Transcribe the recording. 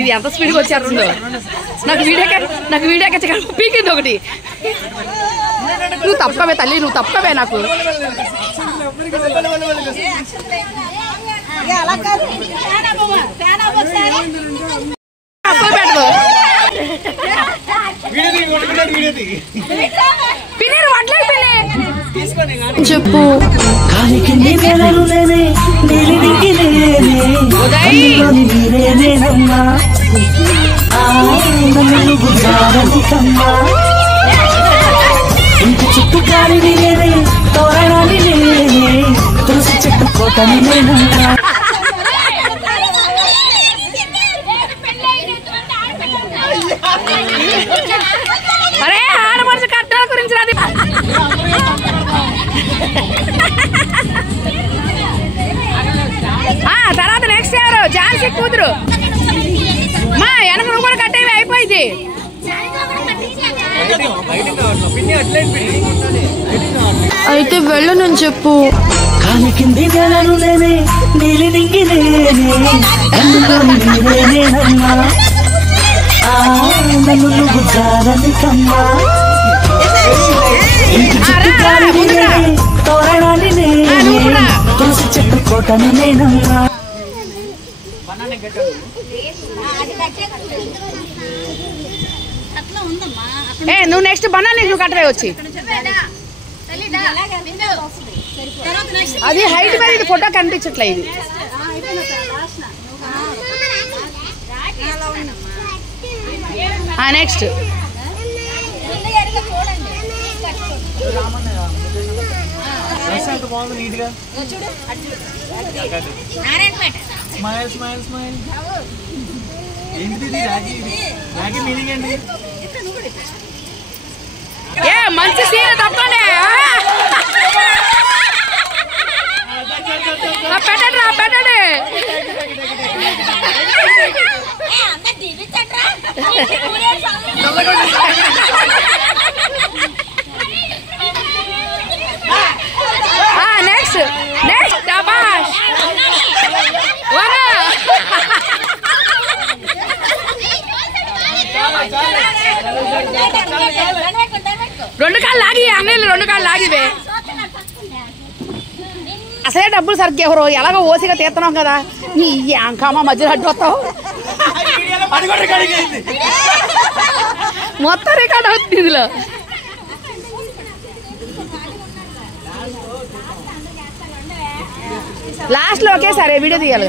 ఇది ఎంత స్పీడ్గా వచ్చేస్తుందో నాకు వీడియో పీకింది ఒకటి. నువ్వు తప్పవే తల్లి, నువ్వు తప్పవే. నాకు పెట్టదు చెప్పు. చుట్టూ కాలి తోరణాలి తులసి చెట్టు కోటని నేనన్నా. అరే ఆడపడుచు కట్టాల గురించి రాదు. తర్వాత నెక్స్ట్ ఎవరు? ఝాన్సీ కూతురు. మా వెనక నువ్వు కూడా కట్టేవి అయిపోయింది. అయితే వెళ్ళనని చెప్పు. కాలి కింది నెలను లేనే నీలి నింగి లేనే నేనన్నా. నన్ను నువ్వు జారని కమ్మా. ఇంటి చుట్టూ కాలి తోరణాలి తులసి చెట్టు కోటని నేనన్నా. నువ్వు నెక్స్ట్ బనాలి నువ్వు కట్టవే వచ్చి. అది హైట్ మీద ఇది ఫోటో కనిపించట్లే. ఇది నెక్స్ట్ మంచి సీన్ తప్పండి. పెట్టండి పెట్టండి. నెక్స్ట్ నెక్స్ట్ డబాష్. రెండు కాళ్ళు లాగి అన్నయ్యలు, రెండు కాళ్ళు లాగివే. అసలే డబ్బులు సరిగ్గా ఎవరు ఎలాగో ఓసిగా తీస్తున్నాం కదా. నీ అంకమ్మ మధ్యలో అడ్డు వస్తావు. మొత్తం రికార్డ్ అవుతుంది ఇందులో. లాస్ట్ లో ఒకేసారి వీడియో తీయాలి.